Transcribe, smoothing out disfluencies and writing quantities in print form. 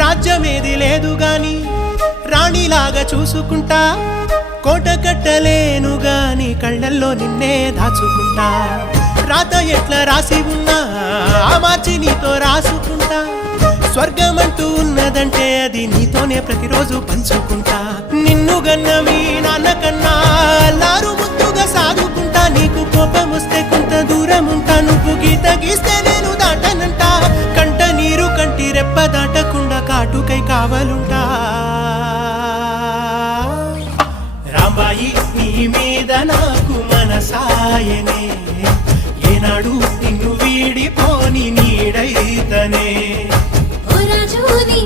రాజ్యమేది లేదు గాని రాణిలాగా చూసుకుంటా, కోట కట్టలేను గాని కళ్ళల్లో నిన్నే దాచుకుంటా. రాత ఎట్లా రాసి ఉన్నా మార్చి నీతో రాసుకుంటా, స్వర్గమంటూ ఉన్నదంటే అది నీతోనే ప్రతిరోజు పంచుకుంటా. నిన్ను గన్న మీ నాన్న కన్నా లారు ముద్దుగా సాదుకుంటా, నీకు కోపం వస్తే కొంత దూరం ఉంటా, నువ్వు గీత గీస్తే నేను దాటనంట, కంట నీరు కంటి రెప్ప దాటకుండా కాటుకై కావలుంటా. రాంబాయి నీ మీద నాకు మనసాయనే, ఏనాడు నిన్ను వీడిపోని నీడైతనే. ఓ రాజు నీ